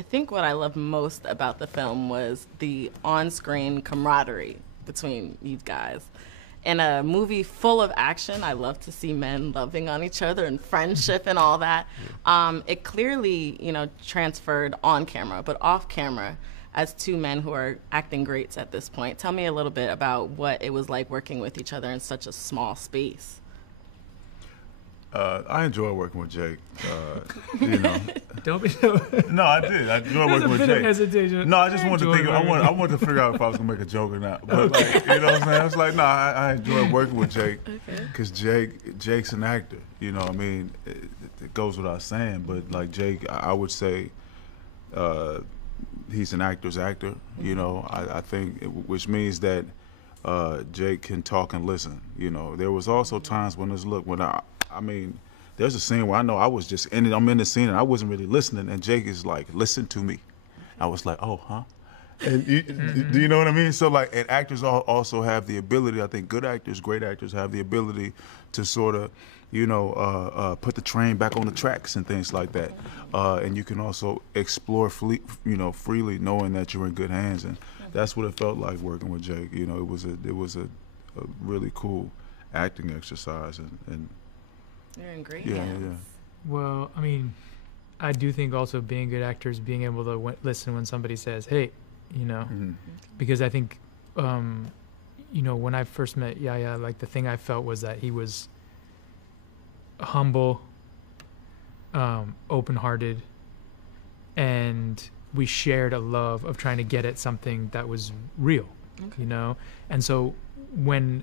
I think what I loved most about the film was the on-screen camaraderie between these guys. In a movie full of action, I love to see men loving on each other and friendship and all that. It clearly, transferred on camera, but off camera, as two men who are acting greats at this point. Tell me a little bit about what it was like working with each other in such a small space. I enjoy working with Jake. Don't be. No, I did. I enjoy working with Jake. Hesitation. No, I just wanted to think. I wanted to figure out if I was gonna make a joke or not. But like, you know what I'm saying? I was like, no, I enjoy working with Jake because Jake's an actor. You know what I mean? It goes without saying. But like Jake, I would say he's an actor's actor. You know, I think, which means that Jake can talk and listen. You know, there was also times when there's a scene where I know I was just in it. I'm in the scene and I wasn't really listening, and Jake is like, "Listen to me." I was like, "Oh, huh?" And do you know what I mean? So like, and actors also have the ability. I think good actors, great actors, have the ability to sort of, put the train back on the tracks and things like that. And you can also explore freely, knowing that you're in good hands. And that's what it felt like working with Jake. You know, it was a really cool acting exercise and you're in great hands. Yeah. Well, I mean, I do think also being good actors, being able to listen when somebody says, "Hey," because I think, when I first met Yahya, like the thing I felt was that he was humble, open-hearted, and we shared a love of trying to get at something that was real, And so when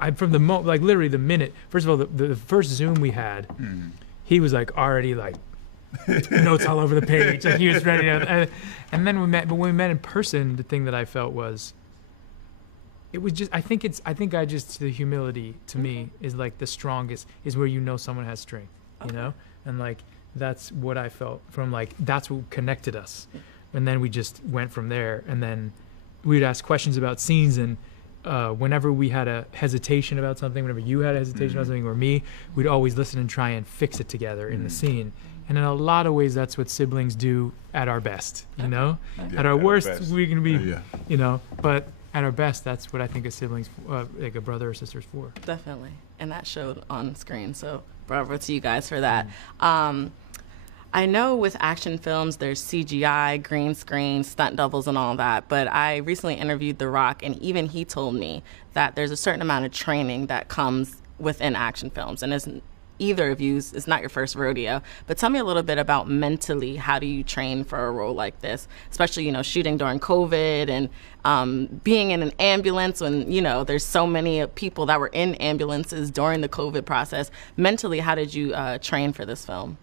literally the minute, first of all, the first Zoom we had, he was like already like notes all over the page, like he was ready to, and then when we met in person, the thing that I felt was, it was just, I think the humility to me is like the strongest, is where someone has strength, and like that's what I felt from, like that's what connected us, and then we just went from there, and then we'd ask questions about scenes, and whenever we had a hesitation about something, whenever you had a hesitation about something or me, we'd always listen and try and fix it together in the scene. And in a lot of ways, that's what siblings do at our best, Yeah, at our worst, we can be, yeah. But at our best, that's what I think a sibling's, like a brother or sister's for. Definitely. And that showed on screen. So bravo to you guys for that. I know with action films, there's CGI, green screen, stunt doubles, and all that. But I recently interviewed The Rock, and even he told me that there's a certain amount of training that comes within action films. And either of you, it's not your first rodeo. But tell me a little bit about mentally, how do you train for a role like this? Especially, shooting during COVID and being in an ambulance when, there's so many people that were in ambulances during the COVID process. Mentally, how did you train for this film?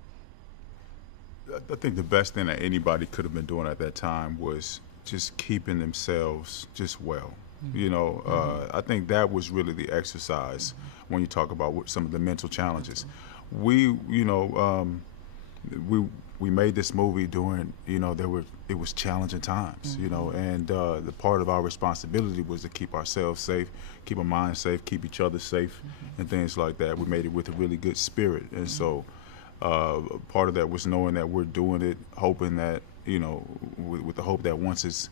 I think the best thing that anybody could have been doing at that time was just keeping themselves just well. I think that was really the exercise when you talk about some of the mental challenges. We made this movie during, it was challenging times, and the part of our responsibility was to keep ourselves safe, keep our minds safe, keep each other safe, and things like that. We made it with a really good spirit, and so part of that was knowing that we're doing it, hoping that, with the hope that once it's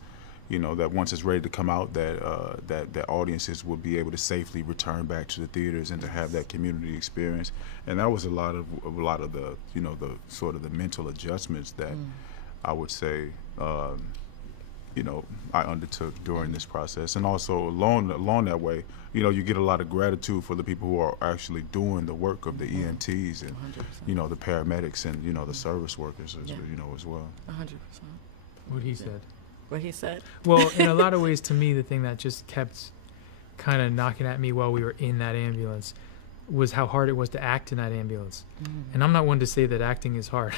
ready to come out, that audiences will be able to safely return back to the theaters and to have that community experience. And that was a lot of the, the sort of the mental adjustments that I would say, I undertook during this process. And also along that way, you get a lot of gratitude for the people who are actually doing the work of the EMTs and, 100%. The paramedics and, the service workers, as well. 100%. What he said. What he said? Well, in a lot of ways, to me, the thing that just kept kind of knocking at me while we were in that ambulance was how hard it was to act in that ambulance. And I'm not one to say that acting is hard.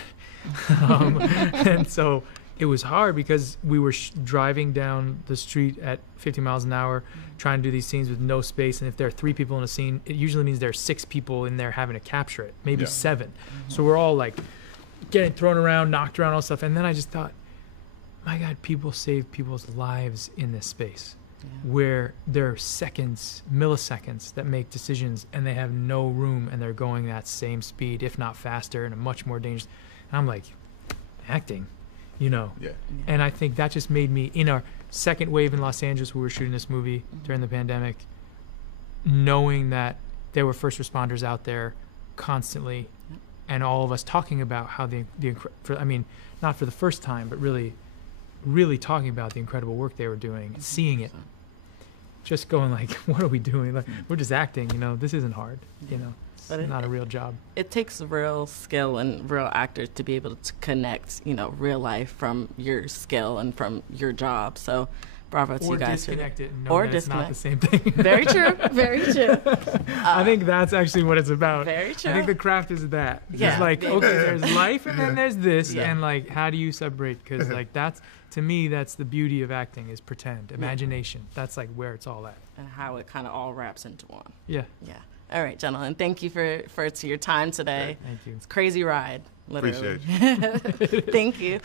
And so it was hard because we were driving down the street at 50 miles an hour, trying to do these scenes with no space. And if there are 3 people in a scene, it usually means there are 6 people in there having to capture it, maybe 7. So we're all like getting thrown around, knocked around, all stuff. And then I just thought, my God, people save people's lives in this space where there are seconds, milliseconds that make decisions and they have no room and they're going that same speed, if not faster, and a much more dangerous. And I'm like, acting? you know. Yeah. And I think that just made me, in our second wave in Los Angeles, we were shooting this movie during the pandemic, knowing that there were first responders out there constantly, and all of us talking about how I mean, not for the first time, but really talking about the incredible work they were doing, seeing it, just going like, what are we doing? Like, we're just acting, you know, this isn't hard, you know, it's not a real job. It takes real skill and real actors to be able to connect, you know, real life from your skill and from your job. So bravo to you guys. Or disconnect it and know or that it's disconnect. not the same thing. Very true. Very true. I think that's actually what it's about. Very true. I think the craft is that. Yeah. It's like, okay, there's life and then there's this, Yeah. and like, how do you separate? Because like, that's, to me, that's the beauty of acting, is pretend, imagination. That's like where it's all at. And how it kind of all wraps into one. Yeah. Yeah. All right, gentlemen. Thank you for your time today. Thank you. It's a crazy ride, literally. Appreciate you. Thank you.